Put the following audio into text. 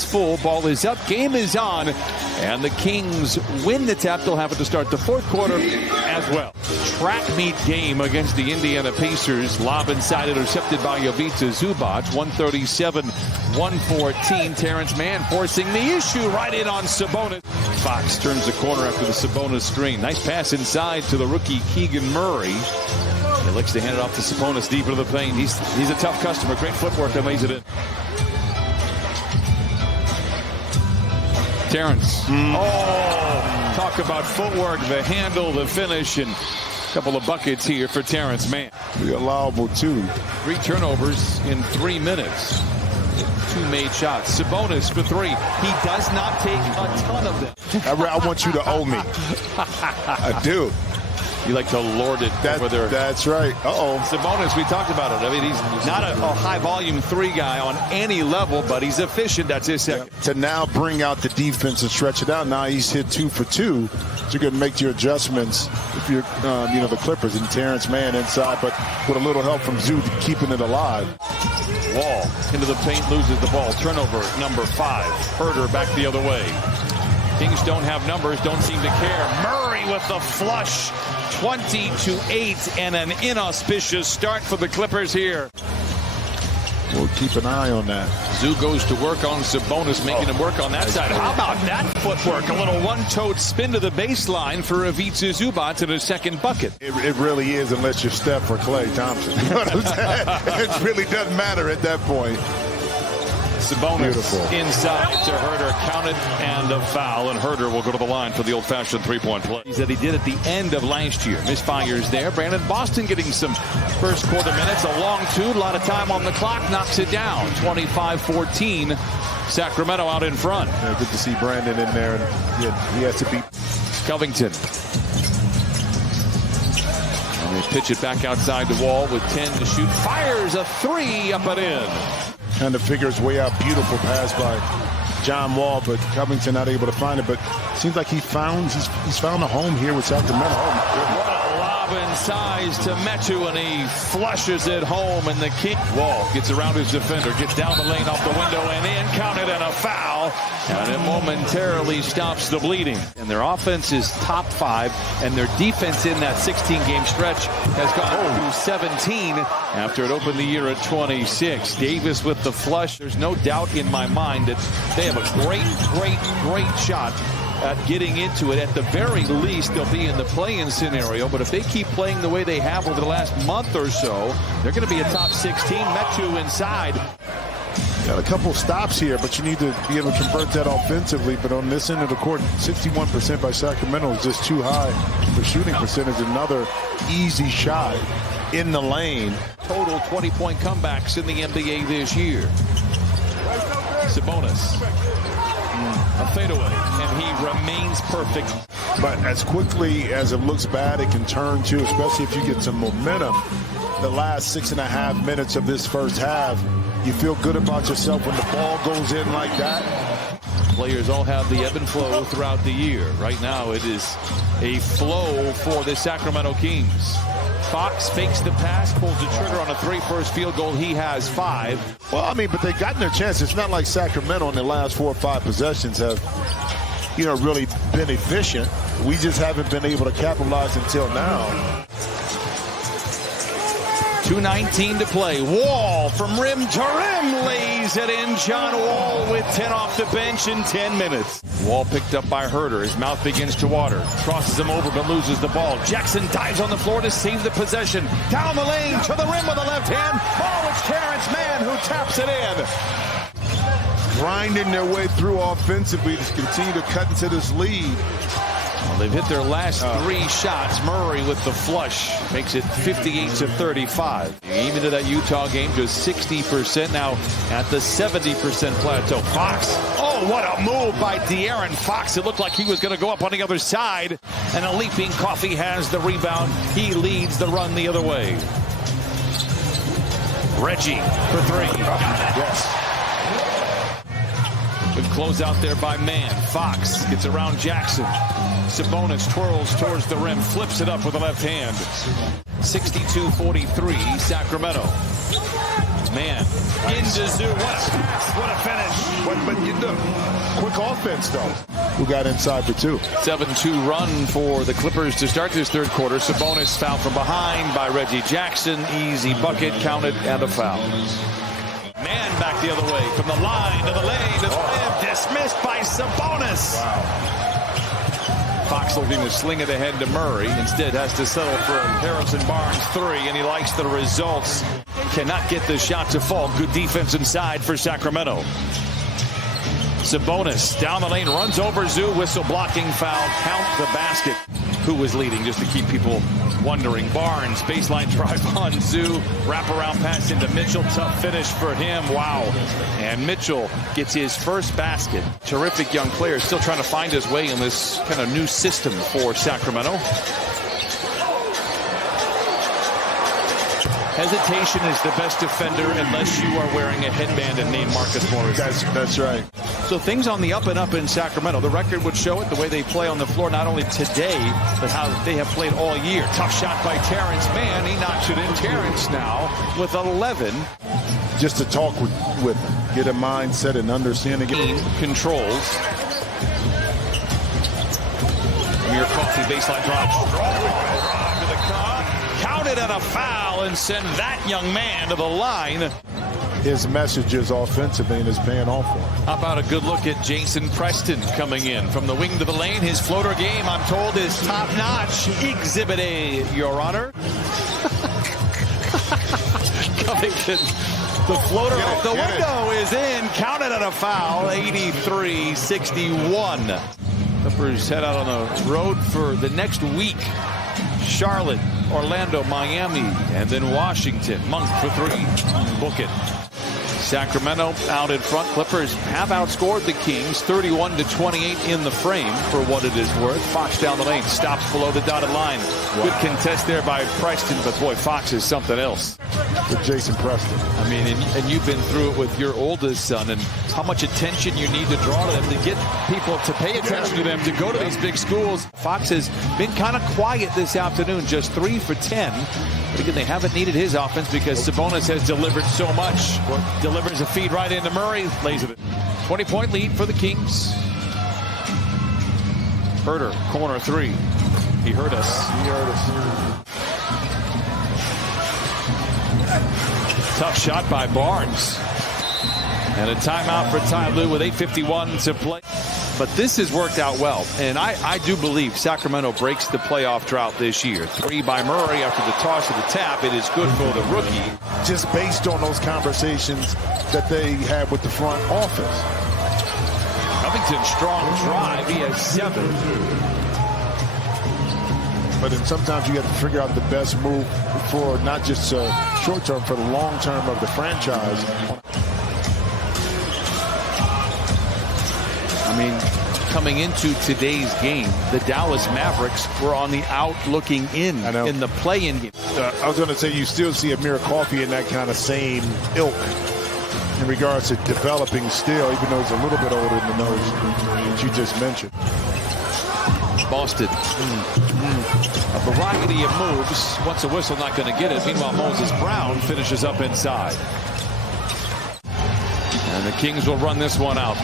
hands full. Ball is up. Game is on. And the Kings win the tap. They'll have it to start the fourth quarter as well. Track meet game against the Indiana Pacers. Lob inside, intercepted by Ivica Zubac. 137-114. Terrence Mann forcing the issue right in on Sabonis. Fox turns the corner after the Sabonis screen. Nice pass inside to the rookie Keegan Murray. He looks to hand it off to Sabonis deep into the paint. He's a tough customer. Great footwork that lays it in. Terrence. Oh, talk about footwork, the handle, the finish, and a couple of buckets here for Terrence Mann. Pretty allowable, too. 3 turnovers in 3 minutes. 2 made shots. Sabonis for 3. He does not take a ton of them. I want you to owe me. I do. You like to lord it over there. That's right. Sabonis, we talked about it. I mean, he's not a high-volume 3 guy on any level, but he's efficient. That's his second. To now bring out the defense and stretch it out. Now he's hit 2 for 2. So you're going to make your adjustments if you're, the Clippers and Terrence Mann inside, but with a little help from Zoo keeping it alive. Wall into the paint, loses the ball. Turnover number 5. Herder back the other way. Kings don't have numbers, don't seem to care. Murray with the flush. 20-8 and an inauspicious start for the Clippers here. We'll keep an eye on that. Zoo goes to work on Sabonis, making him work on that side. How about that footwork? A little one-toed spin to the baseline for Ivica Zubac in his second bucket. It really is, unless you're Steph or Klay Thompson. You know what I'm saying? It really doesn't matter at that point. Sabonis inside to Herder, counted and a foul, and Herder will go to the line for the old-fashioned three-point play that he did at the end of last year. Misfires there. Brandon Boston getting some first quarter minutes, a long 2, a lot of time on the clock, knocks it down. 25-14, Sacramento out in front. Yeah, good to see Brandon in there, and he has to beat Covington. And they pitch it back outside the wall with 10 to shoot. Fires a 3 up and in. Trying to figure his way out. Beautiful pass by John Wall, but Covington not able to find it. But it seems like he's found a home here with Sacramento. What a lob inside to Metu, and he flushes it home. And the King Wall gets around his defender, gets down the lane off the window and in, counted, and a foul. And it momentarily stops the bleeding. And their offense is top 5, and their defense in that 16-game stretch has gone to 17 after it opened the year at 26. Davis with the flush. There's no doubt in my mind that they have a great shot at getting into it. At the very least, they'll be in the play-in scenario. But if they keep playing the way they have over the last month or so, they're going to be a top 16. Metu inside. Got a couple stops here, but you need to be able to convert that offensively. But on this end of the court, 61% by Sacramento is just too high for shooting percentage. Another easy shot in the lane. Total 20-point comebacks in the NBA this year. Sabonis. A fadeaway, and he remains perfect. But as quickly as it looks bad, it can turn too, especially if you get some momentum. The last 6.5 minutes of this first half, you feel good about yourself when the ball goes in like that. Players all have the ebb and flow throughout the year. Right now, it is a flow for the Sacramento Kings. Fox fakes the pass, pulls the trigger on a 3 first field goal. He has 5. Well, I mean, but they've gotten their chance. It's not like Sacramento in the last 4 or 5 possessions have, really been efficient. We just haven't been able to capitalize until now. 2:19 to play. Wall from rim to rim, lays it in. John Wall with 10 off the bench in 10 minutes. Wall picked up by Herder. His mouth begins to water. Crosses him over but loses the ball. Jackson dives on the floor to save the possession. Down the lane to the rim with the left hand. Oh, it's Terrence Mann who taps it in. Grinding their way through offensively to continue to cut into this lead. Well, they've hit their last 3 shots. Murray with the flush makes it 58-35. Even to that Utah game, just 60% now at the 70% plateau. Fox, oh, what a move by De'Aaron Fox. It looked like he was going to go up on the other side. And a leaping Coffey has the rebound. He leads the run the other way. Reggie for 3. Yes. Good close out there by Mann. Fox gets around Jackson. Sabonis twirls towards the rim, flips it up with the left hand. 62-43, Sacramento. Man, into Zoo. What a finish. But you know, quick offense, though. Who got inside for two? 7-2 run for the Clippers to start this third quarter. Sabonis fouled from behind by Reggie Jackson. Easy bucket, counted, and a foul. Man back the other way from the line to the lane to the rim. Dismissed by Sabonis. Wow. Fox looking to sling it ahead to Murray. Instead has to settle for a Harrison Barnes three, and he likes the results. Cannot get the shot to fall. Good defense inside for Sacramento. Sabonis down the lane, runs over Zoo. Whistle blocking foul. Count the basket. Who was leading, just to keep people wondering. Barnes, baseline drive on Zoo. Wraparound pass into Mitchell. Tough finish for him. Wow. And Mitchell gets his first basket. Terrific young player, still trying to find his way in this kind of new system for Sacramento. Hesitation is the best defender unless you are wearing a headband and named Marcus Morris. That's right. So things on the up and up in Sacramento. The record would show it, the way they play on the floor, not only today, but how they have played all year. Tough shot by Terrence Mann. He knocks it in. Terrence now with 11. Just to talk with him, get a mindset and understanding. Controls. Amir Coffey baseline drive. To the car. Counted and a foul, and send that young man to the line. His messages offensively and is paying off for him. How about a good look at Jason Preston coming in from the wing to the lane? His floater game, I'm told, is top-notch. Exhibit A, Your Honor. Covington, the floater off the window is in. Counted and a foul, 83-61. Clippers head out on the road for the next week. Charlotte, Orlando, Miami, and then Washington. Monk for three. Book it. Sacramento out in front. Clippers have outscored the Kings 31-28 in the frame for what it is worth. Fox down the lane, stops below the dotted line. Wow. Good contest there by Preston, but boy, Fox is something else. With Jason Preston. I mean, and you've been through it with your oldest son, and how much attention you need to draw to them to get people to pay attention to them, to go to these big schools. Fox has been kind of quiet this afternoon, just 3 for 10. But again, they haven't needed his offense because Sabonis has delivered so much. Delivers a feed right into Murray, lays it. 20-point lead for the Kings. Herter, corner three. He heard us. Tough shot by Barnes. And a timeout for Ty Lue with 8:51 to play. But this has worked out well. And I do believe Sacramento breaks the playoff drought this year. 3 by Murray after the toss of the tap. It is good for the rookie. Just based on those conversations that they had with the front office. Covington, strong drive. He has 7. But then sometimes you have to figure out the best move for not just short term, for the long term of the franchise. I mean, coming into today's game, the Dallas Mavericks were on the out looking in the play-in game. I was going to say you still see Amir Coffey in that kind of same ilk in regards to developing still, even though he's a little bit older than those that you just mentioned. Boston. A variety of moves. Once a whistle, not going to get it. Meanwhile, Moses Brown finishes up inside. And the Kings will run this one out.